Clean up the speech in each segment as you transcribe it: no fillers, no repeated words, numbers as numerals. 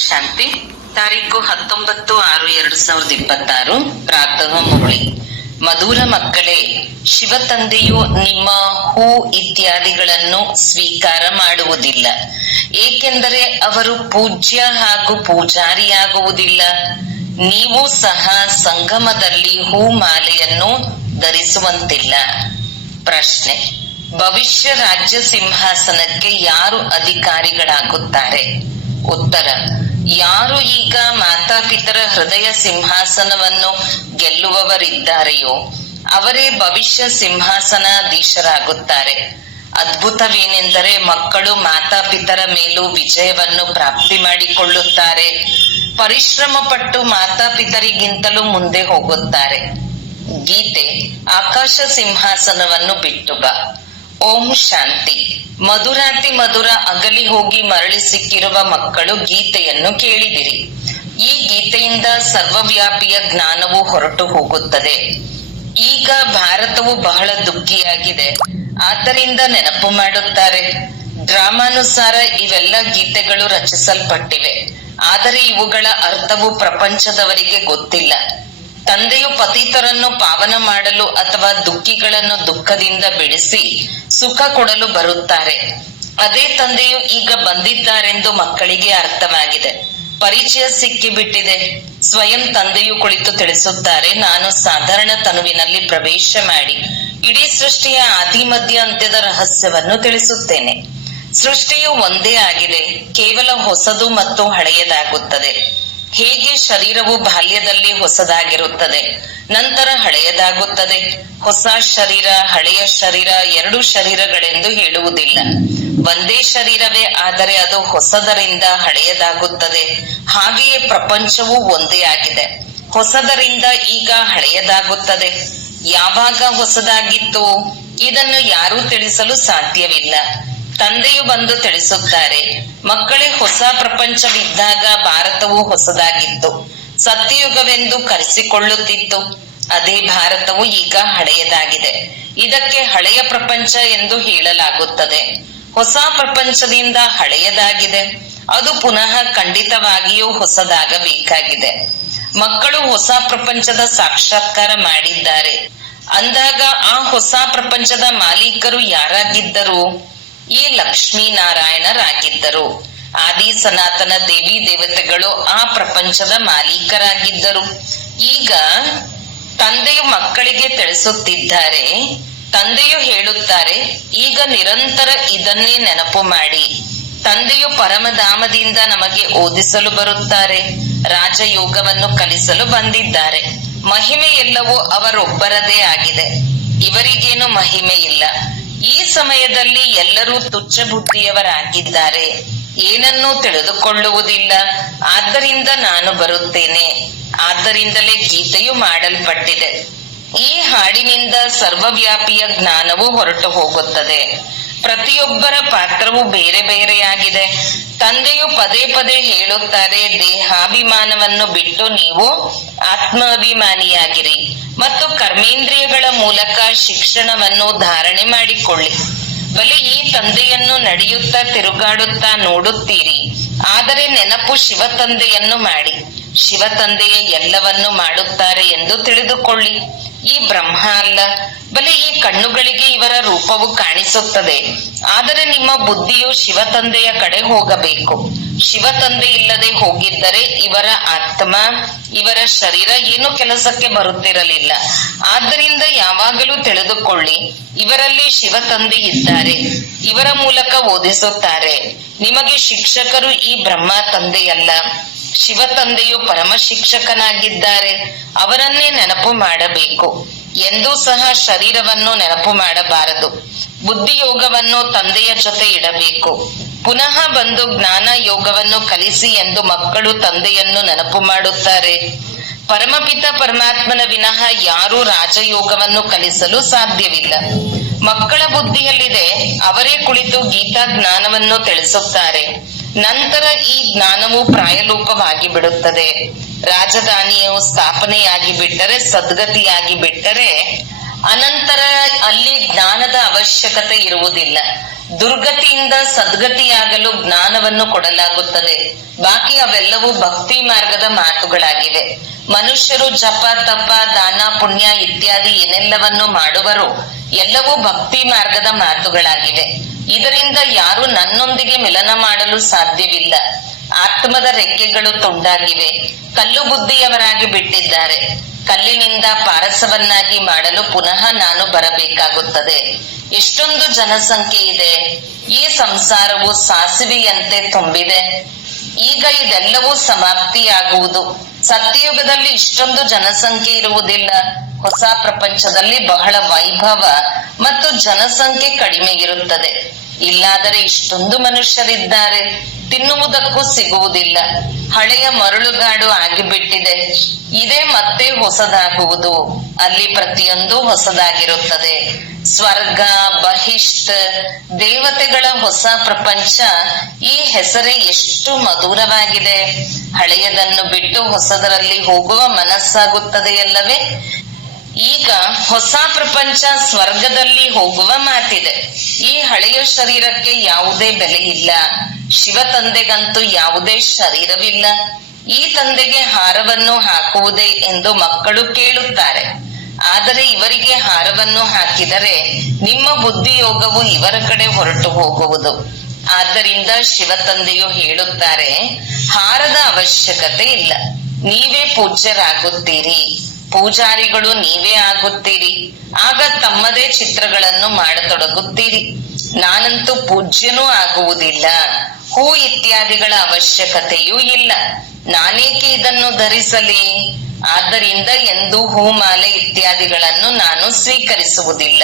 ಶಾಂತಿ. ತಾರೀಕು 19/6/2026 ಪ್ರಾತಃ ಮುರಳಿ. ಮಧುರ ಮಕ್ಕಳೇ, ಶಿವ ತಂದೆಯು ನಿಮ್ಮ ಹೂ ಇತ್ಯಾದಿಗಳನ್ನು ಸ್ವೀಕಾರ ಮಾಡುವುದಿಲ್ಲ, ಏಕೆಂದರೆ ಅವರು ಪೂಜ್ಯ ಹಾಗೂ ಪೂಜಾರಿಯಾಗುವುದಿಲ್ಲ. ನೀವು ಸಹ ಸಂಗಮದಲ್ಲಿ ಹೂ ಮಾಲೆಯನ್ನು ಧರಿಸುವಂತಿಲ್ಲ. ಪ್ರಶ್ನೆ: ಭವಿಷ್ಯ ರಾಜ್ಯ ಸಿಂಹಾಸನಕ್ಕೆ ಯಾರು ಅಧಿಕಾರಿಗಳಾಗುತ್ತಾರೆ? ಉತ್ತರ: ಯಾರು ಈಗ ಮಾತಾಪಿತರ ಹೃದಯ ಸಿಂಹಾಸನವನ್ನು ಗೆಲ್ಲುವವರಿದ್ದಾರೆಯೋ ಅವರೇ ಭವಿಷ್ಯ ಸಿಂಹಾಸನಾಧೀಶರಾಗುತ್ತಾರೆ. ಅದ್ಭುತವೇನೆಂದರೆ ಮಕ್ಕಳು ಮಾತಾಪಿತರ ಮೇಲೂ ವಿಜಯವನ್ನು ಪ್ರಾಪ್ತಿ ಮಾಡಿಕೊಳ್ಳುತ್ತಾರೆ. ಪರಿಶ್ರಮ ಪಟ್ಟು ಮಾತಾಪಿತರಿಗಿಂತಲೂ ಮುಂದೆ ಹೋಗುತ್ತಾರೆ. ಗೀತೆ: ಆಕಾಶ ಸಿಂಹಾಸನವನ್ನು ಬಿಟ್ಟು ಬಾ. ಓಂ ಶಾಂತಿ. ಮಧುರಾತಿ ಮಧುರ ಅಗಲಿ ಹೋಗಿ ಮರಳಿ ಸಿಕ್ಕಿರುವ ಮಕ್ಕಳು ಗೀತೆಯನ್ನು ಕೇಳಿದಿರಿ. ಈ ಗೀತೆಯಿಂದ ಸರ್ವವ್ಯಾಪಿಯ ಜ್ಞಾನವು ಹೊರಟು ಹೋಗುತ್ತದೆ. ಈಗ ಭಾರತವು ಬಹಳ ದುಃಖಿಯಾಗಿದೆ, ಆದ್ದರಿಂದ ನೆನಪು ಮಾಡುತ್ತಾರೆ. ಡ್ರಾಮಾನುಸಾರ ಇವೆಲ್ಲ ಗೀತೆಗಳು ರಚಿಸಲ್ಪಟ್ಟಿವೆ, ಆದರೆ ಇವುಗಳ ಅರ್ಥವು ಪ್ರಪಂಚದವರಿಗೆ ಗೊತ್ತಿಲ್ಲ. ತಂದೆಯು ಪತಿತರನ್ನು ಪಾವನ ಮಾಡಲು ಅಥವಾ ದುಃಖಿಗಳನ್ನು ದುಃಖದಿಂದ ಬಿಡಿಸಿ ಸುಖ ಕೊಡಲು ಬರುತ್ತಾರೆ. ಅದೇ ತಂದೆಯು ಈಗ ಬಂದಿದ್ದಾರೆಂದು ಮಕ್ಕಳಿಗೆ ಅರ್ಥವಾಗಿದೆ. ಪರಿಚಯ ಸಿಕ್ಕಿಬಿಟ್ಟಿದೆ. ಸ್ವಯಂ ತಂದೆಯು ಕುಳಿತು ತಿಳಿಸುತ್ತಾರೆ, ನಾನು ಸಾಧಾರಣ ತನುವಿನಲ್ಲಿ ಪ್ರವೇಶ ಮಾಡಿ ಇಡೀ ಸೃಷ್ಟಿಯ ಆದಿ ಮಧ್ಯ ಅಂತ್ಯದ ರಹಸ್ಯವನ್ನು ತಿಳಿಸುತ್ತೇನೆ. ಸೃಷ್ಟಿಯು ಒಂದೇ ಆಗಿದೆ, ಕೇವಲ ಹೊಸದು ಮತ್ತು ಹಳೆಯದಾಗುತ್ತದೆ. ಹೇಗೆ ಶರೀರವು ಬಾಲ್ಯದಲ್ಲಿ ಹೊಸದಾಗಿರುತ್ತದೆ, ನಂತರ ಹಳೆಯದಾಗುತ್ತದೆ. ಹೊಸ ಶರೀರ, ಹಳೆಯ ಶರೀರ ಎರಡು ಶರೀರಗಳೆಂದು ಹೇಳುವುದಿಲ್ಲ. ಒಂದೇ ಶರೀರವೇ, ಆದರೆ ಅದು ಹೊಸದರಿಂದ ಹಳೆಯದಾಗುತ್ತದೆ. ಹಾಗೆಯೇ ಪ್ರಪಂಚವೂ ಒಂದೇ ಆಗಿದೆ, ಹೊಸದರಿಂದ ಈಗ ಹಳೆಯದಾಗುತ್ತದೆ. ಯಾವಾಗ ಹೊಸದಾಗಿತ್ತು ಇದನ್ನು ಯಾರೂ ತಿಳಿಸಲು ಸಾಧ್ಯವಿಲ್ಲ. ತಂದೆಯು ಬಂದು ತಿಳಿಸುತ್ತಾರೆ, ಮಕ್ಕಳೇ, ಹೊಸ ಪ್ರಪಂಚವಿದ್ದಾಗ ಭಾರತವು ಹೊಸದಾಗಿತ್ತು, ಸತ್ಯಯುಗವೆಂದು ಕರೆಸಿಕೊಳ್ಳುತ್ತಿತ್ತು. ಅದೇ ಭಾರತವು ಈಗ ಹಳೆಯದಾಗಿದೆ. ಇದಕ್ಕೆ ಹಳೆಯ ಪ್ರಪಂಚ ಎಂದು ಹೇಳಲಾಗುತ್ತದೆ. ಹೊಸ ಪ್ರಪಂಚದಿಂದ ಹಳೆಯದಾಗಿದೆ, ಅದು ಪುನಃ ಖಂಡಿತವಾಗಿಯೂ ಹೊಸದಾಗಬೇಕಾಗಿದೆ. ಮಕ್ಕಳು ಹೊಸ ಪ್ರಪಂಚದ ಸಾಕ್ಷಾತ್ಕಾರ ಮಾಡಿದ್ದಾರೆ ಅಂದಾಗ ಆ ಹೊಸ ಪ್ರಪಂಚದ ಮಾಲೀಕರು ಯಾರಾಗಿದ್ದರು? ಈ ಲಕ್ಷ್ಮೀನಾರಾಯಣರಾಗಿದ್ದರು. ಆದಿ ಸನಾತನ ದೇವಿ ದೇವತೆಗಳು ಆ ಪ್ರಪಂಚದ ಮಾಲೀಕರಾಗಿದ್ದರು. ಈಗ ತಂದೆಯು ಮಕ್ಕಳಿಗೆ ತಿಳಿಸುತ್ತಿದ್ದಾರೆ. ತಂದೆಯು ಹೇಳುತ್ತಾರೆ, ಈಗ ನಿರಂತರ ಇದನ್ನೇ ನೆನಪು ಮಾಡಿ. ತಂದೆಯು ಪರಮಧಾಮದಿಂದ ನಮಗೆ ಓದಿಸಲು ಬರುತ್ತಾರೆ, ರಾಜಯೋಗವನ್ನು ಕಲಿಸಲು ಬಂದಿದ್ದಾರೆ. ಮಹಿಮೆ ಎಲ್ಲವೂ ಅವರೊಬ್ಬರದೇ ಆಗಿದೆ, ಇವರಿಗೇನು ಮಹಿಮೆ ಇಲ್ಲ. ಈ ಸಮಯದಲ್ಲಿ ಎಲ್ಲರೂ ತುಚ್ಛ ಬುದ್ಧಿಯವರಾಗಿದ್ದಾರೆ, ಏನನ್ನೂ ತಿಳಿದುಕೊಳ್ಳುವುದಿಲ್ಲ. ಆದ್ದರಿಂದ ನಾನು ಬರುತ್ತೇನೆ. ಆದ್ದರಿಂದಲೇ ಗೀತೆಯು ಮಾಡಲ್ಪಟ್ಟಿದೆ. ಈ ಹಾಡಿನಿಂದ ಸರ್ವವ್ಯಾಪಿಯ ಜ್ಞಾನವು ಹೊರಟು ಹೋಗುತ್ತದೆ. ಪ್ರತಿಯೊಬ್ಬರ ಪಾತ್ರವು ಬೇರೆ ಬೇರೆಯಾಗಿದೆ. ತಂದೆಯು ಪದೇ ಪದೇ ಹೇಳುತ್ತಾರೆ, ದೇಹಾಭಿಮಾನವನ್ನು ಬಿಟ್ಟು ನೀವು ಆತ್ಮಾಭಿಮಾನಿಯಾಗಿರಿ ಮತ್ತು ಕರ್ಮೇಂದ್ರಿಯಗಳ ಮೂಲಕ ಶಿಕ್ಷಣವನ್ನು ಧಾರಣೆ ಮಾಡಿಕೊಳ್ಳಿ. ಬಲೆ ಈ ತಂದೆಯನ್ನು ನಡೆಯುತ್ತಾ ತಿರುಗಾಡುತ್ತಾ ನೋಡುತ್ತೀರಿ, ಆದರೆ ನೆನಪು ಶಿವ ತಂದೆಯನ್ನು ಮಾಡಿ. ಶಿವ ತಂದೆಯೇ ಎಲ್ಲವನ್ನು ಮಾಡುತ್ತಾರೆ ಎಂದು ತಿಳಿದುಕೊಳ್ಳಿ. ಈ ಬ್ರಹ್ಮ ಅಲ್ಲ. ಬಲೆ ಈ ಕಣ್ಣುಗಳಿಗೆ ಇವರ ರೂಪವು ಕಾಣಿಸುತ್ತದೆ, ಆದರೆ ನಿಮ್ಮ ಬುದ್ಧಿಯು ಶಿವ ತಂದೆಯ ಕಡೆ ಹೋಗಬೇಕು. ಶಿವ ತಂದೆ ಇಲ್ಲದೆ ಹೋಗಿದ್ದರೆ ಇವರ ಆತ್ಮ, ಇವರ ಶರೀರ ಏನು ಕೆಲಸಕ್ಕೆ ಬರುತ್ತಿರಲಿಲ್ಲ. ಆದ್ದರಿಂದ ಯಾವಾಗಲೂ ತಿಳಿದುಕೊಳ್ಳಿ, ಇವರಲ್ಲಿ ಶಿವ ತಂದೆ ಇದ್ದಾರೆ, ಇವರ ಮೂಲಕ ಓದಿಸುತ್ತಾರೆ. ನಿಮಗೆ ಶಿಕ್ಷಕರು ಈ ಬ್ರಹ್ಮ ತಂದೆಯಲ್ಲ, ಶಿವ ತಂದೆಯು ಪರಮ ಶಿಕ್ಷಕನಾಗಿದ್ದಾರೆ. ಅವರನ್ನೇ ನೆನಪು ಮಾಡಬೇಕು. ಎಂದೂ ಸಹ ಶರೀರವನ್ನು ನೆನಪು ಮಾಡಬಾರದು. ಬುದ್ಧಿಯೋಗವನ್ನು ತಂದೆಯ ಜೊತೆ ಇಡಬೇಕು. ಪುನಃ ಬಂದು ಜ್ಞಾನ ಯೋಗವನ್ನು ಕಲಿಸಿ ಎಂದು ಮಕ್ಕಳು ತಂದೆಯನ್ನು ನೆನಪು ಮಾಡುತ್ತಾರೆ. ಪರಮಪಿತ ಪರಮಾತ್ಮನ ವಿನಃ ಯಾರೂ ರಾಜಯೋಗವನ್ನು ಕಲಿಸಲು ಸಾಧ್ಯವಿಲ್ಲ. ಮಕ್ಕಳ ಬುದ್ಧಿಯಲ್ಲಿದೆ, ಅವರೇ ಕುಳಿತು ಗೀತಾ ಜ್ಞಾನವನ್ನು ತಿಳಿಸುತ್ತಾರೆ. ನಂತರ ಈ ಜ್ಞಾನವು ಪ್ರಾಯಲೋಪವಾಗಿ ಬಿಡುತ್ತದೆ. ರಾಜಧಾನಿಯು ಸ್ಥಾಪನೆಯಾಗಿ ಬಿಟ್ಟರೆ, ಸದ್ಗತಿಯಾಗಿ ಬಿಟ್ಟರೆ ಅನಂತರ ಅಲ್ಲಿ ಜ್ಞಾನದ ಅವಶ್ಯಕತೆ ಇರುವುದಿಲ್ಲ. ದುರ್ಗತಿಯಿಂದ ಸದ್ಗತಿಯಾಗಲು ಜ್ಞಾನವನ್ನು ಕೊಡಲಾಗುತ್ತದೆ. ಬಾಕಿ ಅವೆಲ್ಲವೂ ಭಕ್ತಿ ಮಾರ್ಗದ ಮಾತುಗಳಾಗಿವೆ. ಮನುಷ್ಯರು ಜಪ, ತಪ, ದಾನ, ಪುಣ್ಯ ಇತ್ಯಾದಿ ಏನೆಲ್ಲವನ್ನು ಮಾಡುವರೋ ಎಲ್ಲವೂ ಭಕ್ತಿ ಮಾರ್ಗದ ಮಾತುಗಳಾಗಿವೆ. ಇದರಿಂದ ಯಾರು ನನ್ನೊಂದಿಗೆ ಮಿಲನ ಮಾಡಲು ಸಾಧ್ಯವಿಲ್ಲ. ಆತ್ಮದ ರೆಕ್ಕೆಗಳು ತುಂಡಾಗಿವೆ, ಕಲ್ಲು ಬುದ್ಧಿಯವರಾಗಿ ಬಿಟ್ಟಿದ್ದಾರೆ. ಕಲ್ಲಿನಿಂದ ಪಾರಸವನ್ನಾಗಿ ಮಾಡಲು ಪುನಃ ನಾನು ಬರಬೇಕಾಗುತ್ತದೆ. ಎಷ್ಟೊಂದು ಜನಸಂಖ್ಯೆ ಇದೆ. ಈ ಸಂಸಾರವು ಸಾಸಿವೆಯಂತೆ ತುಂಬಿದೆ. ಈಗ ಇದೆಲ್ಲವೂ ಸಮಾಪ್ತಿಯಾಗುವುದು. ಸತ್ಯಯುಗದಲ್ಲಿ ಇಷ್ಟೊಂದು ಜನಸಂಖ್ಯೆ ಇರುವುದಿಲ್ಲ. ಹೊಸ ಪ್ರಪಂಚದಲ್ಲಿ ಬಹಳ ವೈಭವ ಮತ್ತು ಜನಸಂಖ್ಯೆ ಕಡಿಮೆ ಇರುತ್ತದೆ. ಇಲ್ಲಾದರೆ ಇಷ್ಟೊಂದು ಮನುಷ್ಯರಿದ್ದಾರೆ, ತಿನ್ನುವುದಕ್ಕೂ ಸಿಗುವುದಿಲ್ಲ. ಹಳೆಯ ಮರಳುಗಾಡು ಆಗಿಬಿಟ್ಟಿದೆ. ಇದೇ ಮತ್ತೆ ಹೊಸದಾಗುವುದು. ಅಲ್ಲಿ ಪ್ರತಿಯೊಂದು ಹೊಸದಾಗಿರುತ್ತದೆ. ಸ್ವರ್ಗ, ಬಹಿಷ್ಠ, ದೇವತೆಗಳ ಹೊಸ ಪ್ರಪಂಚ, ಈ ಹೆಸರೇ ಎಷ್ಟು ಮಧುರವಾಗಿದೆ. ಹಳೆಯದನ್ನು ಬಿಟ್ಟು ಹೊಸದರಲ್ಲಿ ಹೋಗುವ ಮನಸ್ಸಾಗುತ್ತದೆಯಲ್ಲವೇ? ಈಗ ಹೊಸ ಪ್ರಪಂಚ, ಸ್ವರ್ಗದಲ್ಲಿ ಹೋಗುವ ಮಾತಿದೆ. ಈ ಹಳೆಯ ಶರೀರಕ್ಕೆ ಯಾವುದೇ ಬೆಲೆ ಇಲ್ಲ. ಶಿವ ತಂದೆಗಂತೂ ಯಾವುದೇ ಶರೀರವಿಲ್ಲ. ಈ ತಂದೆಗೆ ಹಾರವನ್ನು ಹಾಕುವುದೇ ಎಂದು ಮಕ್ಕಳು ಕೇಳುತ್ತಾರೆ. ಆದರೆ ಇವರಿಗೆ ಹಾರವನ್ನು ಹಾಕಿದರೆ ನಿಮ್ಮ ಬುದ್ಧಿಯೋಗವು ಇವರ ಕಡೆ ಹೊರಟು ಹೋಗುವುದು. ಆದ್ದರಿಂದ ಶಿವ ತಂದೆಯು ಹೇಳುತ್ತಾರೆ, ಹಾರದ ಅವಶ್ಯಕತೆ ಇಲ್ಲ. ನೀವೇ ಪೂಜ್ಯರಾಗುತ್ತೀರಿ, ಪೂಜಾರಿಗಳು ನೀವೇ ಆಗುತ್ತೀರಿ. ಆಗ ತಮ್ಮದೇ ಚಿತ್ರಗಳನ್ನು ಮಾಡತೊಡಗುತ್ತೀರಿ. ನಾನಂತೂ ಪೂಜ್ಯನೂ ಆಗುವುದಿಲ್ಲ. ಹೂ ಇತ್ಯಾದಿಗಳ ಅವಶ್ಯಕತೆಯೂ ಇಲ್ಲ. ನಾನೇಕೆ ಇದನ್ನು ಧರಿಸಲಿ? ಆದ್ದರಿಂದ ಎಂದು ಹೂಮಾಲೆ ಇತ್ಯಾದಿಗಳನ್ನು ನಾನು ಸ್ವೀಕರಿಸುವುದಿಲ್ಲ.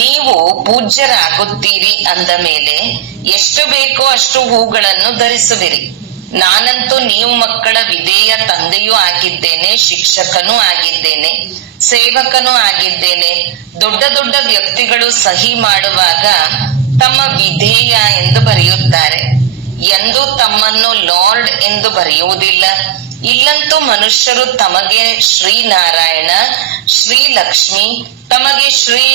ನೀವು ಪೂಜ್ಯರಾಗುತ್ತೀರಿ ಅಂದ ಮೇಲೆ ಎಷ್ಟು ಬೇಕೋ ಅಷ್ಟು ಹೂಗಳನ್ನು ಧರಿಸುವಿರಿ. ನಾನಂತೂ ನೀವು ಮಕ್ಕಳ ವಿಧೇಯ ತಂದೆಯೂ ಆಗಿದ್ದೇನೆ, ಶಿಕ್ಷಕನೂ ಆಗಿದ್ದೇನೆ, ಸೇವಕನೂ ಆಗಿದ್ದೇನೆ. ದೊಡ್ಡ ದೊಡ್ಡ ವ್ಯಕ್ತಿಗಳು ಸಹಿ ಮಾಡುವಾಗ ತಮ್ಮ ವಿಧೇಯ ಎಂದು ಬರೆಯುತ್ತಾರೆ. ಎಂದು ತಮ್ಮನ್ನು ಲಾರ್ಡ್ ಎಂದು ಬರೆಯುವುದಿಲ್ಲ. ಇಲ್ಲಂತೂ ಮನುಷ್ಯರು ತಮಗೆ ಶ್ರೀನಾರಾಯಣ, ಶ್ರೀಲಕ್ಷ್ಮಿ, ತಮಗೆ ಶ್ರೀ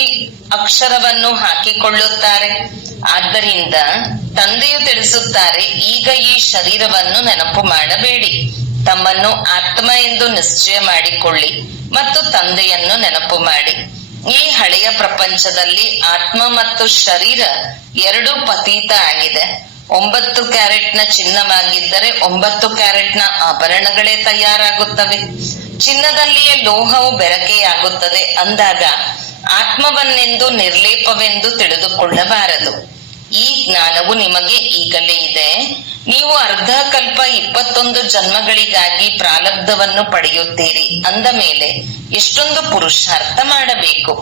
ಅಕ್ಷರವನ್ನು ಹಾಕಿಕೊಳ್ಳುತ್ತಾರೆ. ಆದ್ದರಿಂದ ತಂದೆಯು ತಿಳಿಸುತ್ತಾರೆ, ಈಗ ಈ ಶರೀರವನ್ನು ನೆನಪು ಮಾಡಬೇಡಿ. ತಮ್ಮನ್ನು ಆತ್ಮ ಎಂದು ನಿಶ್ಚಯ ಮಾಡಿಕೊಳ್ಳಿ ಮತ್ತು ತಂದೆಯನ್ನು ನೆನಪು ಮಾಡಿ. ಈ ಹಳೆಯ ಪ್ರಪಂಚದಲ್ಲಿ ಆತ್ಮ ಮತ್ತು ಶರೀರ ಎರಡೂ ಪತೀತ ಆಗಿದೆ. 9 ಕ್ಯಾರೆಟ್ನ ಚಿನ್ನವಾಗಿದ್ದರೆ 9 ಕ್ಯಾರೆಟ್ನ ಆಭರಣಗಳೇ ತಯಾರಾಗುತ್ತವೆ. ಚಿನ್ನದಲ್ಲಿಯೇ ಲೋಹವು ಬೆರಕೆಯಾಗುತ್ತದೆ ಅಂದಾಗ ಆತ್ಮವನ್ನೆಂದು ನಿರ್ಲೇಪವೆಂದು ತಿಳಿದುಕೊಳ್ಳಬಾರದು. ಈ ಜ್ಞಾನವು ನಿಮಗೆ ಈಗಲೇ ಇದೆ. ನೀವು ಅರ್ಧ ಕಲ್ಪ 21 ಜನ್ಮಗಳಿಗಾಗಿ ಪ್ರಾರಬ್ಧವನ್ನು ಪಡೆಯುತ್ತೀರಿ ಅಂದ ಮೇಲೆ ಎಷ್ಟೊಂದು ಪುರುಷಾರ್ಥ ಮಾಡಬೇಕು.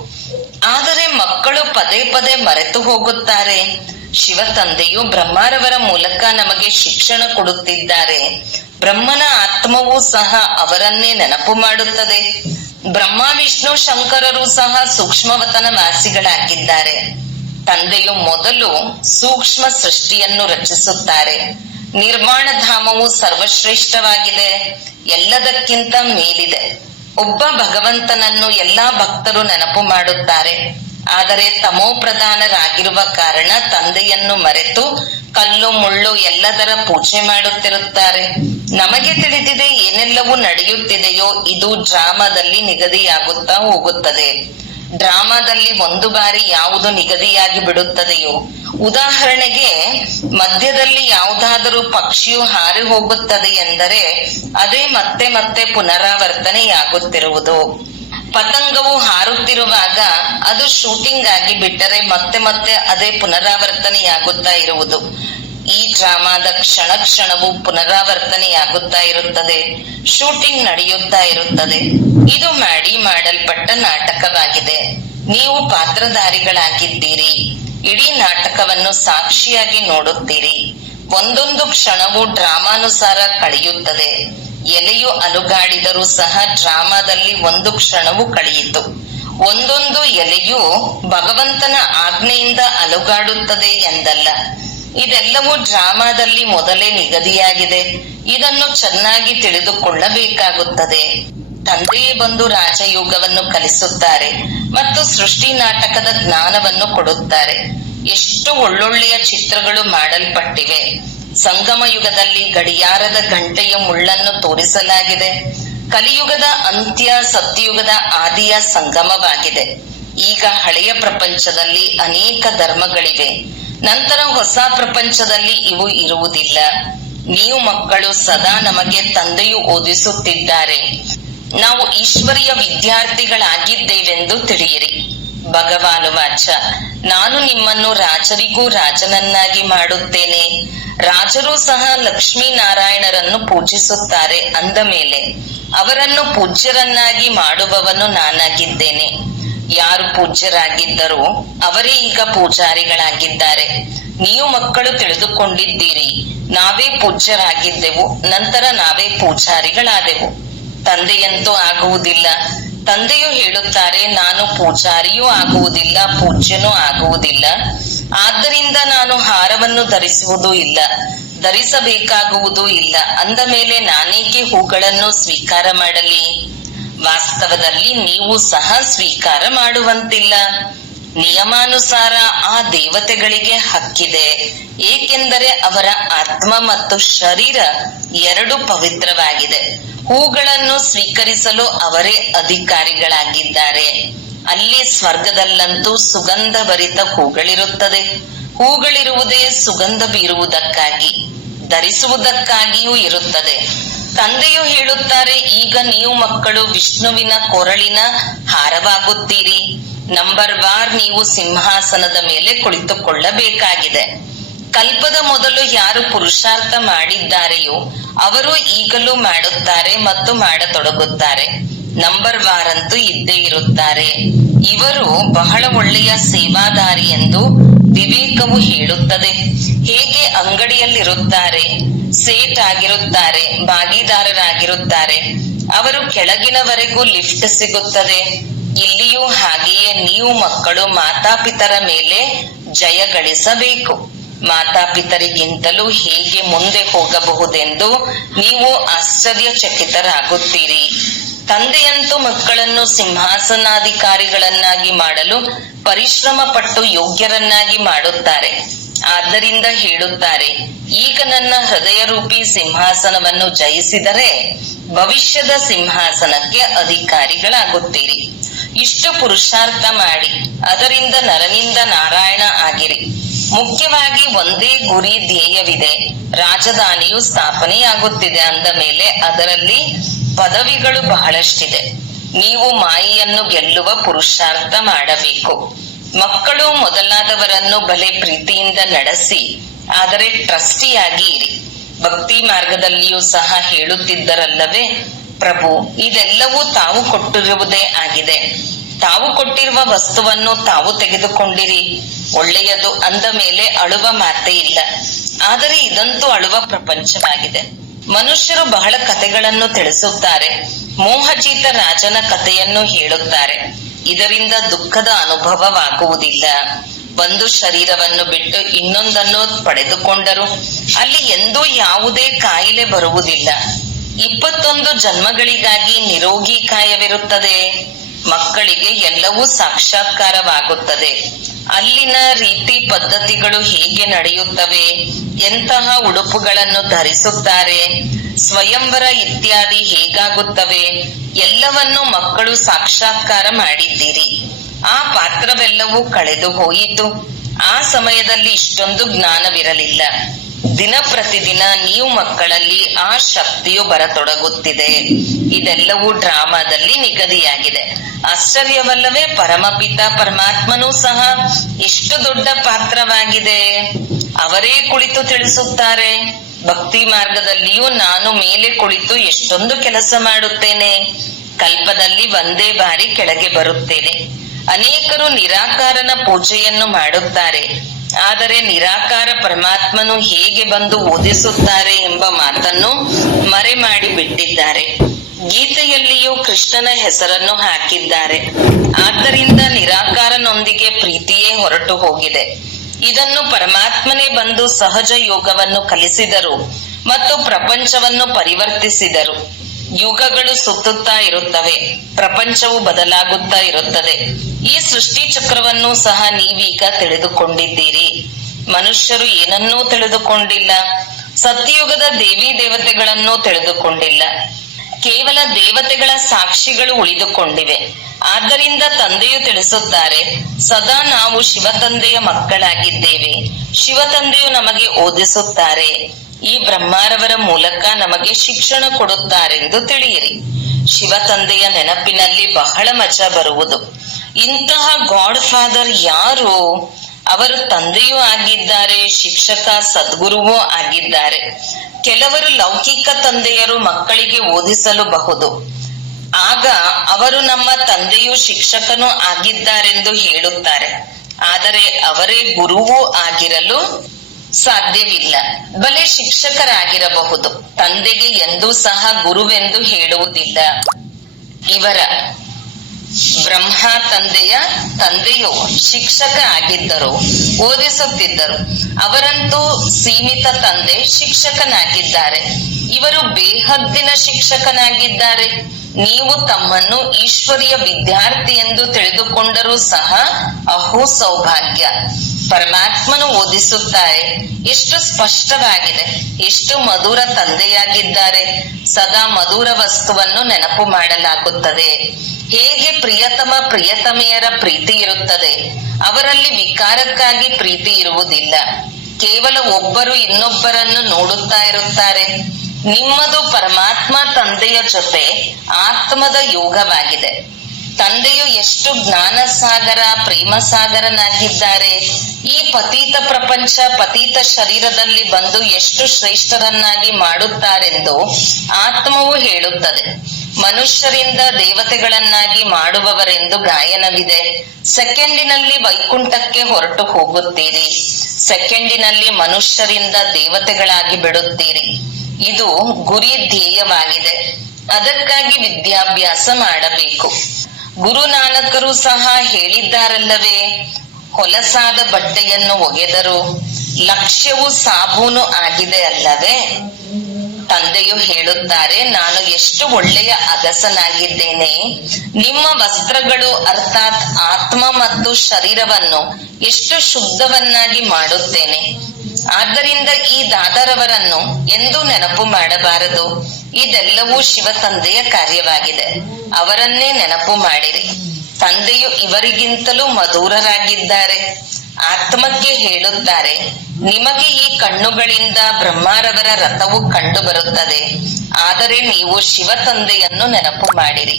ಆದರೆ ಮಕ್ಕಳು ಪದೇ ಪದೇ ಮರೆತು ಹೋಗುತ್ತಾರೆ. ಶಿವ ತಂದೆಯು ಬ್ರಹ್ಮರವರ ಮೂಲಕ ನಮಗೆ ಶಿಕ್ಷಣ ಕೊಡುತ್ತಿದ್ದಾರೆ. ಬ್ರಹ್ಮನ ಆತ್ಮವೂ ಸಹ ಅವರನ್ನೇ ನೆನಪು ಮಾಡುತ್ತದೆ. ಬ್ರಹ್ಮ, ವಿಷ್ಣು, ಶಂಕರರು ಸಹ ಸೂಕ್ಷ್ಮವತನ ವಾಸಿಗಳಾಗಿದ್ದಾರೆ. ತಂದೆಯು ಮೊದಲು ಸೂಕ್ಷ್ಮ ಸೃಷ್ಟಿಯನ್ನು ರಚಿಸುತ್ತಾರೆ. ನಿರ್ವಾಣ ಧಾಮವು ಸರ್ವಶ್ರೇಷ್ಠವಾಗಿದೆ, ಎಲ್ಲದಕ್ಕಿಂತ ಮೇಲಿದೆ. ಒಬ್ಬ ಭಗವಂತನನ್ನು ಎಲ್ಲಾ ಭಕ್ತರು ನೆನಪು ಮಾಡುತ್ತಾರೆ. ಆದರೆ ತಮೋ ಪ್ರಧಾನರಾಗಿರುವ ಕಾರಣ ತಂದೆಯನ್ನು ಮರೆತು ಕಲ್ಲು ಮುಳ್ಳು ಎಲ್ಲದರ ಪೂಜೆ ಮಾಡುತ್ತಿರುತ್ತಾರೆ. ನಮಗೆ ತಿಳಿದಿದೆ ಏನೆಲ್ಲವೂ ನಡೆಯುತ್ತಿದೆಯೋ ಇದು ಡ್ರಾಮಾದಲ್ಲಿ ನಿಗದಿಯಾಗುತ್ತಾ ಹೋಗುತ್ತದೆ. ಡ್ರಾಮಾದಲ್ಲಿ ಒಂದು ಬಾರಿ ಯಾವುದು ನಿಗದಿಯಾಗಿ ಬಿಡುತ್ತದೆಯೋ, ಉದಾಹರಣೆಗೆ ಮಧ್ಯದಲ್ಲಿ ಯಾವುದಾದರೂ ಪಕ್ಷಿಯು ಹಾರಿ ಹೋಗುತ್ತದೆ ಎಂದರೆ ಅದೇ ಮತ್ತೆ ಮತ್ತೆ ಪುನರಾವರ್ತನೆಯಾಗುತ್ತಿರುವುದು. ಪತಂಗವು ಹಾರುತ್ತಿರುವಾಗ ಅದು ಶೂಟಿಂಗ್ ಆಗಿ ಬಿಟ್ಟರೆ ಮತ್ತೆ ಮತ್ತೆ ಅದೇ ಪುನರಾವರ್ತನೆಯಾಗುತ್ತಾ ಇರುವುದು. ಈ ಡ್ರಾಮಾದ ಕ್ಷಣ ಕ್ಷಣವು ಪುನರಾವರ್ತನೆಯಾಗುತ್ತಾ ಇರುತ್ತದೆ, ಶೂಟಿಂಗ್ ನಡೆಯುತ್ತಾ ಇರುತ್ತದೆ. ಇದು ಮಾಡಲ್ಪಟ್ಟ ನಾಟಕವಾಗಿದೆ. ನೀವು ಪಾತ್ರಧಾರಿಗಳಾಗಿದ್ದೀರಿ. ಇಡೀ ನಾಟಕವನ್ನು ಸಾಕ್ಷಿಯಾಗಿ ನೋಡುತ್ತೀರಿ. ಒಂದೊಂದು ಕ್ಷಣವೂ ಡ್ರಾಮಾನುಸಾರ ಕಳೆಯುತ್ತದೆ. ಎಲೆಯು ಅಲುಗಾಡಿದರೂ ಸಹ ಡ್ರಾಮಾದಲ್ಲಿ ಒಂದು ಕ್ಷಣವು ಕಳೆಯಿತು. ಒಂದೊಂದು ಎಲೆಯು ಭಗವಂತನ ಆಜ್ಞೆಯಿಂದ ಅಲುಗಾಡುತ್ತದೆ ಎಂದಲ್ಲ. ಇದೆಲ್ಲವೂ ಡ್ರಾಮಾದಲ್ಲಿ ಮೊದಲೇ ನಿಗದಿಯಾಗಿದೆ. ಇದನ್ನು ಚೆನ್ನಾಗಿ ತಿಳಿದುಕೊಳ್ಳಬೇಕಾಗುತ್ತದೆ. ತಂದೆಯೇ ಬಂದು ರಾಜಯೋಗವನ್ನು ಕಲಿಸುತ್ತಾರೆ ಮತ್ತು ಸೃಷ್ಟಿ ನಾಟಕದ ಜ್ಞಾನವನ್ನು ಕೊಡುತ್ತಾರೆ. ಎಷ್ಟು ಒಳ್ಳೊಳ್ಳೆಯ ಚಿತ್ರಗಳು ಮಾಡಲ್ಪಟ್ಟಿವೆ. ಸಂಗಮ ಯುಗದಲ್ಲಿ ಗಡಿಯಾರದ ಗಂಟೆಯ ಮುಳ್ಳನ್ನು ತೋರಿಸಲಾಗಿದೆ. ಕಲಿಯುಗದ ಅಂತ್ಯ ಸತ್ಯಯುಗದ ಆದಿಯ ಸಂಗಮವಾಗಿದೆ. ಈಗ ಹಳೆಯ ಪ್ರಪಂಚದಲ್ಲಿ ಅನೇಕ ಧರ್ಮಗಳಿವೆ. ನಂತರ ಹೊಸ ಪ್ರಪಂಚದಲ್ಲಿ ಇವು ಇರುವುದಿಲ್ಲ. ನೀವು ಮಕ್ಕಳು ಸದಾ ನಮಗೆ ತಂದೆಯು ಓದಿಸುತ್ತಿದ್ದಾರೆ. ನಾವು ಈಶ್ವರೀಯ ವಿದ್ಯಾರ್ಥಿಗಳಾಗಿದ್ದೇವೆಂದು ತಿಳಿಯಿರಿ. ಭಗವಾನು ವಾಚ, ನಾನು ನಿಮ್ಮನ್ನು ರಾಜರಿಗೂ ರಾಜನನ್ನಾಗಿ ಮಾಡುತ್ತೇನೆ. ರಾಜರು ಸಹ ಲಕ್ಷ್ಮೀನಾರಾಯಣರನ್ನು ಪೂಜಿಸುತ್ತಾರೆ ಅಂದ ಮೇಲೆ ಅವರನ್ನು ಪೂಜ್ಯರನ್ನಾಗಿ ಮಾಡುವವನು ನಾನಾಗಿದ್ದೇನೆ. ಯಾರು ಪೂಜ್ಯರಾಗಿದ್ದರೋ ಅವರೇ ಈಗ ಪೂಜಾರಿಗಳಾಗಿದ್ದಾರೆ. ನೀವು ಮಕ್ಕಳು ತಿಳಿದುಕೊಂಡಿದ್ದೀರಿ, ನಾವೇ ಪೂಜ್ಯರಾಗಿದ್ದೆವು, ನಂತರ ನಾವೇ ಪೂಜಾರಿಗಳಾದೆವು. ತಂದೆಯಂತೂ ಆಗುವುದಿಲ್ಲ. ತಂದೆಯು ಹೇಳುತ್ತಾರೆ, ನಾನು ಪೂಜಾರಿಯೂ ಆಗುವುದಿಲ್ಲ, ಪೂಜ್ಯನೂ ಆಗುವುದಿಲ್ಲ. ಆದ್ದರಿಂದ ನಾನು ಹಾರವನ್ನು ಧರಿಸುವುದೂ ಇಲ್ಲ, ಧರಿಸಬೇಕಾಗುವುದೂ ಇಲ್ಲ. ಅಂದ ಮೇಲೆ ನಾನೇಕೆ ಹೂಗಳನ್ನು ಸ್ವೀಕಾರ ಮಾಡಲಿ? ವಾಸ್ತವದಲ್ಲಿ ನೀವು ಸಹ ಸ್ವೀಕಾರ ಮಾಡುವಂತಿಲ್ಲ. ನಿಯಮಾನುಸಾರ ಆ ದೇವತೆಗಳಿಗೆ ಹಕ್ಕಿದೆ, ಏಕೆಂದರೆ ಅವರ ಆತ್ಮ ಮತ್ತು ಶರೀರ ಎರಡು ಪವಿತ್ರವಾಗಿದೆ. ಹೂಗಳನ್ನು ಸ್ವೀಕರಿಸಲು ಅವರೇ ಅಧಿಕಾರಿಗಳಾಗಿದ್ದಾರೆ. ಅಲ್ಲಿ ಸ್ವರ್ಗದಲ್ಲಂತೂ ಸುಗಂಧ ಭರಿತ ಹೂಗಳಿರುತ್ತದೆ. ಹೂಗಳಿರುವುದೇ ಸುಗಂಧ ಬೀರುವುದಕ್ಕಾಗಿ, ಧರಿಸುವುದಕ್ಕಾಗಿಯೂ ಇರುತ್ತದೆ. ತಂದೆಯು ಹೇಳುತ್ತಾರೆ, ಈಗ ನೀವು ಮಕ್ಕಳು ವಿಷ್ಣುವಿನ ಕೊರಳಿನ ಹಾರವಾಗುತ್ತೀರಿ. ನಂಬರ್ ವಾರ್ ನೀವು ಸಿಂಹಾಸನದ ಮೇಲೆ ಕುಳಿತುಕೊಳ್ಳಬೇಕಾಗಿದೆ. ಕಲ್ಪದ ಮೊದಲು ಯಾರು ಪುರುಷಾರ್ಥ ಮಾಡಿದ್ದಾರೆಯೋ ಅವರು ಈಗಲೂ ಮಾಡುತ್ತಾರೆ ಮತ್ತು ಮಾಡತೊಡಗುತ್ತಾರೆ. ನಂಬರ್ ವಾರ್ ಅಂತೂ ಇದ್ದೇ ಇರುತ್ತಾರೆ. ಇವರು ಬಹಳ ಒಳ್ಳೆಯ ಸೇವಾದಾರಿ ಎಂದು ವಿವೇಕವು ಹೇಳುತ್ತದೆ. ಹೇಗೆ ಅಂಗಡಿಯಲ್ಲಿರುತ್ತಾರೆ, ಸೇಟ್ ಆಗಿರುತ್ತಾರೆ, ಭಾಗಿದಾರರಾಗಿರುತ್ತಾರೆ, ಅವರು ಕೆಳಗಿನವರೆಗೂ ಲಿಫ್ಟ್ ಸಿಗುತ್ತದೆ. ಇಲ್ಲಿಯೂ ಹಾಗೆಯೇ ನೀವು ಮಕ್ಕಳು ಮಾತಾಪಿತರ ಮೇಲೆ ಜಯ ಗಳಿಸಬೇಕು. ಮಾತಾಪಿತರಿಗಿಂತಲೂ ಹೇಗೆ ಮುಂದೆ ಹೋಗಬಹುದೆಂದು ನೀವು ಆಶ್ಚರ್ಯಚಕಿತರಾಗುತ್ತೀರಿ. ತಂದೆಯಂತೂ ಮಕ್ಕಳನ್ನು ಸಿಂಹಾಸನಾಧಿಕಾರಿಗಳನ್ನಾಗಿ ಮಾಡಲು ಪರಿಶ್ರಮ ಪಟ್ಟು ಯೋಗ್ಯರನ್ನಾಗಿ ಮಾಡುತ್ತಾರೆ. ಆದ್ದರಿಂದ ಹೇಳುತ್ತಾರೆ, ಈಗ ನನ್ನ ಹೃದಯ ರೂಪಿ ಸಿಂಹಾಸನವನ್ನು ಜಯಿಸಿದರೆ ಭವಿಷ್ಯದ ಸಿಂಹಾಸನಕ್ಕೆ ಅಧಿಕಾರಿಗಳಾಗುತ್ತೀರಿ. ಇಷ್ಟು ಪುರುಷಾರ್ಥ ಮಾಡಿ ಅದರಿಂದ ನರನಿಂದ ನಾರಾಯಣ ಆಗಿರಿ. ಮುಖ್ಯವಾಗಿ ಒಂದೇ ಗುರಿ ಧ್ಯೇಯವಿದೆ. ರಾಜಧಾನಿಯು ಸ್ಥಾಪನೆಯಾಗುತ್ತಿದೆ ಅಂದ ಮೇಲೆ ಅದರಲ್ಲಿ ಪದವಿಗಳು ಬಹಳಷ್ಟಿದೆ. ನೀವು ಮಾಯೆಯನ್ನು ಗೆಲ್ಲುವ ಪುರುಷಾರ್ಥ ಮಾಡಬೇಕು. ಮಕ್ಕಳು ಮೊದಲಾದವರನ್ನು ಬಲೆ ಪ್ರೀತಿಯಿಂದ ನಡೆಸಿ, ಆದರೆ ಟ್ರಸ್ಟಿಯಾಗಿ ಇರಿ. ಭಕ್ತಿ ಮಾರ್ಗದಲ್ಲಿಯೂ ಸಹ ಹೇಳುತ್ತಿದ್ದರಲ್ಲವೇ, ಪ್ರಭು ಇದೆಲ್ಲವೂ ತಾವು ಕೊಟ್ಟಿರುವುದೇ ಆಗಿದೆ. ತಾವು ಕೊಟ್ಟಿರುವ ವಸ್ತುವನ್ನು ತಾವು ತೆಗೆದುಕೊಂಡಿರಿ. ಒಳ್ಳೆಯದು ಅಂದ ಮೇಲೆ ಅಳುವ ಮಾತೇ ಇಲ್ಲ. ಆದರೆ ಇದಂತೂ ಅಳುವ ಪ್ರಪಂಚವಾಗಿದೆ. ಮನುಷ್ಯರು ಬಹಳ ಕಥೆಗಳನ್ನು ತಿಳಿಸುತ್ತಾರೆ. ಮೋಹಜೀತ ರಾಜನ ಕಥೆಯನ್ನು ಹೇಳುತ್ತಾರೆ. ಇದರಿಂದ ದುಃಖದ ಅನುಭವವಾಗುವುದಿಲ್ಲ. ಒಂದು ಶರೀರವನ್ನು ಬಿಟ್ಟು ಇನ್ನೊಂದನ್ನು ಪಡೆದುಕೊಂಡರು ಅಲ್ಲಿ ಎಂದೂ ಯಾವುದೇ ಕಾಯಿಲೆ ಬರುವುದಿಲ್ಲ. 21 ಜನ್ಮಗಳಿಗಾಗಿ ನಿರೋಗಿ ಕಾಯವಿರುತ್ತದೆ. ಮಕ್ಕಳಿಗೆ ಎಲ್ಲವೂ ಸಾಕ್ಷಾತ್ಕಾರವಾಗುತ್ತದೆ. ಅಲ್ಲಿನ ರೀತಿ ಪದ್ಧತಿಗಳು ಹೇಗೆ ನಡೆಯುತ್ತವೆ, ಎಂತಹ ಉಡುಪುಗಳನ್ನು ಧರಿಸುತ್ತಾರೆ, ಸ್ವಯಂವರ ಇತ್ಯಾದಿ ಹೇಗಾಗುತ್ತವೆ, ಎಲ್ಲವನ್ನೂ ಮಕ್ಕಳು ಸಾಕ್ಷಾತ್ಕಾರ ಮಾಡಿದ್ದೀರಿ. ಆ ಪಾತ್ರವೆಲ್ಲವೂ ಕಳೆದು ಹೋಯಿತು. ಆ ಸಮಯದಲ್ಲಿ ಇಷ್ಟೊಂದು ಜ್ಞಾನವಿರಲಿಲ್ಲ. ದಿನ ಪ್ರತಿದಿನ ನೀವು ಮಕ್ಕಳಲ್ಲಿ ಆ ಶಕ್ತಿಯು ಬರತೊಡಗುತ್ತಿದೆ. ಇದೆಲ್ಲವೂ ಡ್ರಾಮಾದಲ್ಲಿ ನಿಗದಿಯಾಗಿದೆ. ಆಶ್ಚರ್ಯವಲ್ಲವೇ? ಪರಮಪಿತ ಪರಮಾತ್ಮನೂ ಸಹ ಎಷ್ಟು ದೊಡ್ಡ ಪಾತ್ರವಾಗಿದೆ. ಅವರೇ ಕುಳಿತು ತಿಳಿಸುತ್ತಾರೆ. ಭಕ್ತಿ ಮಾರ್ಗದಲ್ಲಿಯೂ ನಾನು ಮೇಲೆ ಕುಳಿತು ಎಷ್ಟೊಂದು ಕೆಲಸ ಮಾಡುತ್ತೇನೆ. ಕಲ್ಪದಲ್ಲಿ ಒಂದೇ ಬಾರಿ ಕೆಳಗೆ ಬರುತ್ತೇನೆ. ಅನೇಕರು ನಿರಾಕಾರನ ಪೂಜೆಯನ್ನು ಮಾಡುತ್ತಾರೆ. ಆದರೆ ನಿರಾಕಾರ ಪರಮಾತ್ಮನು ಹೇಗೆ ಬಂದು ಓದಿಸುತ್ತಾರೆ ಎಂಬ ಮಾತನ್ನು ಮರೆ ಮಾಡಿ ಬಿಟ್ಟಿದ್ದಾರೆ. ಗೀತೆಯಲ್ಲಿಯೂ ಕೃಷ್ಣನ ಹೆಸರನ್ನು ಹಾಕಿದ್ದಾರೆ. ಆದ್ದರಿಂದ ನಿರಾಕಾರನೊಂದಿಗೆ ಪ್ರೀತಿಯೇ ಹೊರಟು ಹೋಗಿದೆ. ಇದನ್ನು ಪರಮಾತ್ಮನೇ ಬಂದು ಸಹಜ ಯೋಗವನ್ನು ಕಲಿಸಿದರು ಮತ್ತು ಪ್ರಪಂಚವನ್ನು ಪರಿವರ್ತಿಸಿದರು. ಯುಗಗಳು ಸುತ್ತುತ್ತಾ ಇರುತ್ತವೆ, ಪ್ರಪಂಚವು ಬದಲಾಗುತ್ತಾ ಇರುತ್ತದೆ. ಈ ಸೃಷ್ಟಿ ಚಕ್ರವನ್ನು ಸಹ ನೀವೀಗ ತಿಳಿದುಕೊಂಡಿದ್ದೀರಿ. ಮನುಷ್ಯರು ಏನನ್ನೂ ತಿಳಿದುಕೊಂಡಿಲ್ಲ. ಸತ್ಯಯುಗದ ದೇವಿ ದೇವತೆಗಳನ್ನೂ ತಿಳಿದುಕೊಂಡಿಲ್ಲ. ಕೇವಲ ದೇವತೆಗಳ ಸಾಕ್ಷಿಗಳು ಉಳಿದುಕೊಂಡಿವೆ. ಆದ್ದರಿಂದ ತಂದೆಯು ತಿಳಿಸುತ್ತಾರೆ, ಸದಾ ನಾವು ಶಿವತಂದೆಯ ಮಕ್ಕಳಾಗಿದ್ದೇವೆ. ಶಿವತಂದೆಯು ನಮಗೆ ಓದಿಸುತ್ತಾರೆ. ಈ ಬ್ರಹ್ಮಾರವರ ಮೂಲಕ ನಮಗೆ ಶಿಕ್ಷಣ ಕೊಡುತ್ತಾರೆಂದು ತಿಳಿಯಿರಿ. ಶಿವತಂದೆಯ ನೆನಪಿನಲ್ಲಿ ಬಹಳ ಮಜಾ ಬರುವುದು. ಇಂತಹ ಗಾಡ್ ಫಾದರ್ ಯಾರು? ಅವರು ತಂದೆಯೂ ಆಗಿದ್ದಾರೆ, ಶಿಕ್ಷಕ ಸದ್ಗುರುವೂ ಆಗಿದ್ದಾರೆ. ಕೆಲವರು ಲೌಕಿಕ ತಂದೆಯರು ಮಕ್ಕಳಿಗೆ ಓದಿಸಲುಬಹುದು. ಆಗ ಅವರು ನಮ್ಮ ತಂದೆಯು ಶಿಕ್ಷಕನೂ ಆಗಿದ್ದಾರೆಂದು ಹೇಳುತ್ತಾರೆ. ಆದರೆ ಅವರೇ ಗುರುವೂ ಆಗಿರಲು ಸಾಧ್ಯವಿಲ್ಲ. ಬಲೆ ಶಿಕ್ಷಕರಾಗಿರಬಹುದು, ತಂದೆಗೆ ಎಂದೂ ಸಹ ಗುರುವೆಂದು ಹೇಳುವುದಿಲ್ಲ. ಇವರ ಬ್ರಹ್ಮ ತಂದೆಯು ಶಿಕ್ಷಕ ಆಗಿದ್ದರು, ಓದಿಸುತ್ತಿದ್ದರು. ಅವರಂತೂ ಸೀಮಿತ ತಂದೆ ಶಿಕ್ಷಕನಾಗಿದ್ದಾರೆ. ಇವರು ಬೇಹದ್ದಿನ ಶಿಕ್ಷಕನಾಗಿದ್ದಾರೆ. ನೀವು ತಮ್ಮನ್ನು ಈಶ್ವರಿಯ ವಿದ್ಯಾರ್ಥಿ ಎಂದು ತಿಳಿದುಕೊಂಡರೂ ಸಹ ಅಹೋ ಸೌಭಾಗ್ಯ. ಪರಮಾತ್ಮನು ಓದಿಸುತ್ತಾರೆ. ಎಷ್ಟು ಸ್ಪಷ್ಟವಾಗಿದೆ, ಎಷ್ಟು ಮಧುರ ತಂದೆಯಾಗಿದ್ದಾರೆ. ಸದಾ ಮಧುರ ವಸ್ತುವನ್ನು ನೆನಪು ಮಾಡಲಾಗುತ್ತದೆ. ಹೇಗೆ ಪ್ರಿಯತಮೆಯರ ಪ್ರೀತಿ ಇರುತ್ತದೆ, ಅವರಲ್ಲಿ ವಿಕಾರಕ್ಕಾಗಿ ಪ್ರೀತಿ ಇರುವುದಿಲ್ಲ. ಕೇವಲ ಒಬ್ಬರು ಇನ್ನೊಬ್ಬರನ್ನು ನೋಡುತ್ತಾ ಇರುತ್ತಾರೆ. ನಿಮ್ಮದು ಪರಮಾತ್ಮ ತಂದೆಯ ಜೊತೆ ಆತ್ಮದ ಯೋಗವಾಗಿದೆ. ತಂದೆಯು ಎಷ್ಟು ಜ್ಞಾನ ಸಾಗರ, ಪ್ರೇಮ ಸಾಗರನಾಗಿದ್ದಾರೆ. ಈ ಪತೀತ ಪ್ರಪಂಚ, ಪತೀತ ಶರೀರದಲ್ಲಿ ಬಂದು ಎಷ್ಟು ಶ್ರೇಷ್ಠರನ್ನಾಗಿ ಮಾಡುತ್ತಾರೆಂದು ಆತ್ಮವು ಹೇಳುತ್ತದೆ. ಮನುಷ್ಯರಿಂದ ದೇವತೆಗಳನ್ನಾಗಿ ಮಾಡುವವರೆಂದು ಗಾಯನವಿದೆ. ಸೆಕೆಂಡಿನಲ್ಲಿ ವೈಕುಂಠಕ್ಕೆ ಹೊರಟು ಹೋಗುತ್ತೀರಿ, ಸೆಕೆಂಡಿನಲ್ಲಿ ಮನುಷ್ಯರಿಂದ ದೇವತೆಗಳಾಗಿ ಬಿಡುತ್ತೀರಿ. ಇದು ಗುರಿ ಧ್ಯೇಯವಾಗಿದೆ. ಅದಕ್ಕಾಗಿ ವಿದ್ಯಾಭ್ಯಾಸ ಮಾಡಬೇಕು. ಗುರುನಾನಕರು ಸಹ ಹೇಳಿದ್ದಾರಲ್ಲವೇ, ಹೊಲಸಾದ ಬಟ್ಟೆಯನ್ನು ಒಗೆದರು, ಲಕ್ಷ್ಯವು ಸಾಬೂನು ಆಗಿದೆ ಅಲ್ಲವೇ? ತಂದೆಯು ಹೇಳುತ್ತಾರೆ, ನಾನು ಎಷ್ಟು ಒಳ್ಳೆಯ ಅಗಸನಾಗಿದ್ದೇನೆ. ನಿಮ್ಮ ವಸ್ತ್ರಗಳು ಅರ್ಥಾತ್ ಆತ್ಮ ಮತ್ತು ಶರೀರವನ್ನು ಎಷ್ಟು ಶುದ್ಧವನ್ನಾಗಿ ಮಾಡುತ್ತೇನೆ. ಆದ್ದರಿಂದ ಈ ದಾದರವರನ್ನು ಎಂದೂ ನೆನಪು ಮಾಡಬಾರದು. ಇದೆಲ್ಲವೂ ಶಿವ ತಂದೆಯ ಕಾರ್ಯವಾಗಿದೆ. ಅವರನ್ನೇ ನೆನಪು ಮಾಡಿರಿ. ತಂದೆಯು ಇವರಿಗಿಂತಲೂ ಮಧುರರಾಗಿದ್ದಾರೆ. ಆತ್ಮಕ್ಕೆ ಹೇಳುತ್ತಾರೆ, ನಿಮಗೆ ಈ ಕಣ್ಣುಗಳಿಂದ ಬ್ರಹ್ಮಾರವರ ರಥವು ಕಂಡು ಬರುತ್ತದೆ. ಆದರೆ ನೀವು ಶಿವ ತಂದೆಯನ್ನು ನೆನಪು ಮಾಡಿರಿ.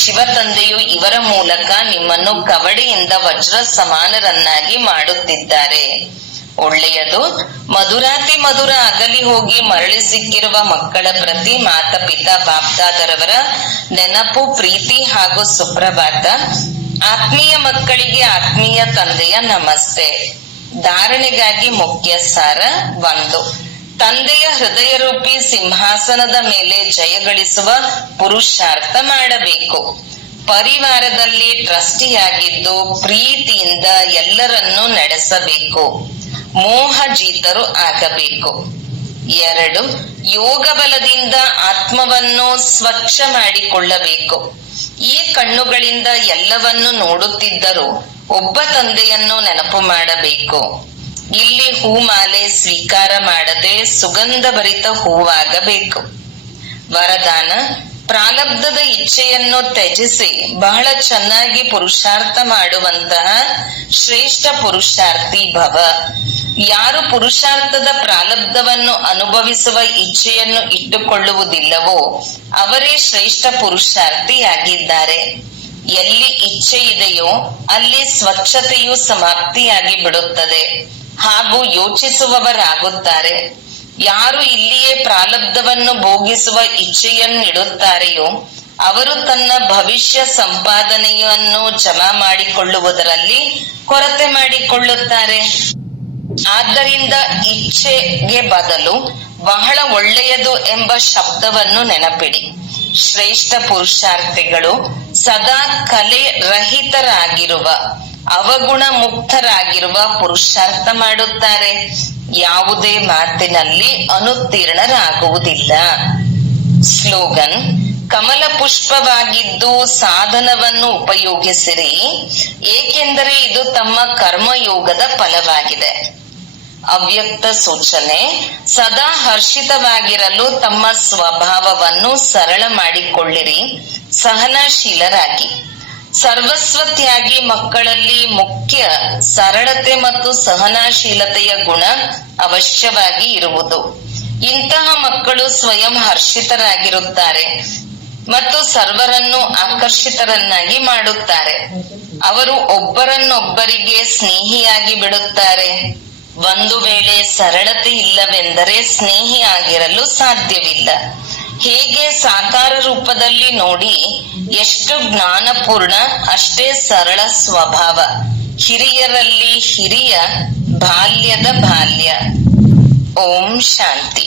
ಶಿವ ತಂದೆಯು ಇವರ ಮೂಲಕ ನಿಮ್ಮನ್ನು ಕವಡೆಯಿಂದ ವಜ್ರ ಸಮಾನರನ್ನಾಗಿ ಮಾಡುತ್ತಿದ್ದಾರೆ. ಒಳ್ಳೆಯದು. ಮಧುರಾತಿ ಮಧುರ ಅಗಲಿ ಹೋಗಿ ಮರಳಿ ಸಿಕ್ಕಿರುವ ಮಕ್ಕಳ ಪ್ರತಿ ಮಾತಾಪಿತಾ ಬಾಪ್ದಾದರವರ ನೆನಪು, ಪ್ರೀತಿ ಹಾಗೂ ಸುಪ್ರಭಾತ. ಆತ್ಮೀಯ ಮಕ್ಕಳಿಗೆ ಆತ್ಮೀಯ ತಂದೆಯ ನಮಸ್ತೆ. ಧಾರಣೆಗಾಗಿ ಮುಖ್ಯ ಸಾರ 1. ತಂದೆಯ ಹೃದಯ ರೂಪಿ ಸಿಂಹಾಸನದ ಮೇಲೆ ಜಯಗಳಿಸುವ ಪುರುಷಾರ್ಥ ಮಾಡಬೇಕು. ಪರಿವಾರದಲ್ಲಿ ಟ್ರಸ್ಟಿಯಾಗಿದ್ದು ಪ್ರೀತಿಯಿಂದ ಎಲ್ಲರನ್ನೂ ನಡೆಸಬೇಕು. ಮೋಹಜೀತರು ಆಗಬೇಕು. 2. ಯೋಗ ಬಲದಿಂದ ಆತ್ಮವನ್ನು ಸ್ವಚ್ಛ ಮಾಡಿಕೊಳ್ಳಬೇಕು. ಈ ಕಣ್ಣುಗಳಿಂದ ಎಲ್ಲವನ್ನು ನೋಡುತ್ತಿದ್ದರೂ ಒಬ್ಬ ತಂದೆಯನ್ನು ನೆನಪು ಮಾಡಬೇಕು. ಇಲ್ಲಿ ಹೂಮಾಲೆ ಸ್ವೀಕಾರ ಮಾಡದೆ ಸುಗಂಧಭರಿತ ಹೂವಾಗಬೇಕು. ವರದಾನ: ಪ್ರಾರಬ್ಧದ ಇಚ್ಛೆಯನ್ನು ತ್ಯಜಿಸಿ ಬಹಳ ಚೆನ್ನಾಗಿ ಪುರುಷಾರ್ಥ ಮಾಡುವಂತಹ ಶ್ರೇಷ್ಠ ಪುರುಷಾರ್ಥಿ ಭವ. ಯಾರು ಪುರುಷಾರ್ಥದ ಪ್ರಾರಬ್ಧವನ್ನು ಅನುಭವಿಸುವ ಇಚ್ಛೆಯನ್ನು ಇಟ್ಟುಕೊಳ್ಳುವುದಿಲ್ಲವೋ ಅವರೇ ಶ್ರೇಷ್ಠ ಪುರುಷಾರ್ಥಿಯಾಗಿದ್ದಾರೆ. ಎಲ್ಲಿ ಇಚ್ಛೆ ಇದೆಯೋ ಅಲ್ಲಿ ಸ್ವಚ್ಛತೆಯು ಸಮಾಪ್ತಿಯಾಗಿ ಬಿಡುತ್ತದೆ ಹಾಗೂ ಯೋಚಿಸುವವರಾಗುತ್ತಾರೆ. ಯಾರು ಇಲ್ಲಿಯೇ ಪ್ರಾರಬ್ಧವನ್ನು ಭೋಗಿಸುವ ಇಚ್ಛೆಯನ್ನಿಡುತ್ತಾರೆಯೋ ಅವರು ತನ್ನ ಭವಿಷ್ಯ ಸಂಪಾದನೆಯನ್ನು ಜಮಾ ಮಾಡಿಕೊಳ್ಳುವುದರಲ್ಲಿ ಕೊರತೆ ಮಾಡಿಕೊಳ್ಳುತ್ತಾರೆ. ಆದ್ದರಿಂದ ಇಚ್ಛೆಗೆ ಬದಲು ಬಹಳ ಒಳ್ಳೆಯದು ಎಂಬ ಶಬ್ದವನ್ನು ನೆನಪಿಡಿ. ಶ್ರೇಷ್ಠ ಪುರುಷಾರ್ಥಿಗಳು ಸದಾ ಕಲೆ ರಹಿತರಾಗಿರುವ, ಅವಗುಣ ಮುಕ್ತರಾಗಿರುವ ಪುರುಷಾರ್ಥ ಮಾಡುತ್ತಾರೆ. ಯಾವುದೇ ಮಾತಿನಲ್ಲಿ ಅನುತ್ತೀರ್ಣರಾಗುವುದಿಲ್ಲ. ಸ್ಲೋಗನ್: ಕಮಲ ಪುಷ್ಪವಾಗಿದ್ದು ಸಾಧನವನ್ನು ಉಪಯೋಗಿಸಿರಿ, ಏಕೆಂದರೆ ಇದು ತಮ್ಮ ಕರ್ಮಯೋಗದ ಫಲವಾಗಿದೆ. ಅವ್ಯಕ್ತ ಸೂಚನೆ: ಸದಾ ಹರ್ಷಿತವಾಗಿರಲು ತಮ್ಮ ಸ್ವಭಾವವನ್ನು ಸರಳ ಮಾಡಿಕೊಳ್ಳಿರಿ, ಸಹನಶೀಲರಾಗಿ. ಸರ್ವಸ್ವತ್ಯಾಗಿ ಮಕ್ಕಳಲ್ಲಿ ಮುಖ್ಯ ಸರಳತೆ ಮತ್ತು ಸಹನಶೀಲತೆಯ ಗುಣ ಅವಶ್ಯವಾಗಿ ಇರುವುದು. ಇಂತಹ ಮಕ್ಕಳು ಸ್ವಯಂ ಹರ್ಷಿತರಾಗಿರುತ್ತಾರೆ ಮತ್ತು ಸರ್ವರನ್ನು ಆಕರ್ಷಿತರನ್ನಾಗಿ ಮಾಡುತ್ತಾರೆ. ಅವರು ಒಬ್ಬರನ್ನೊಬ್ಬರಿಗೆ ಸ್ನೇಹಿಯಾಗಿ ಬಿಡುತ್ತಾರೆ. ಒಂದು ವೇಳೆ ಸರಳತೆ ಇಲ್ಲವೆಂದರೆ ಸ್ನೇಹಿ ಆಗಿರಲು ಸಾಧ್ಯವಿಲ್ಲ. ಹೇಗೆ ಸಾಕಾರ ರೂಪದಲ್ಲಿ ನೋಡಿ, ಎಷ್ಟು ಜ್ಞಾನಪೂರ್ಣ ಅಷ್ಟೇ ಸರಳ ಸ್ವಭಾವ. ಹಿರಿಯರಲ್ಲಿ ಹಿರಿಯ, ಬಾಲ್ಯದ ಬಾಲ್ಯ. ಓಂ ಶಾಂತಿ.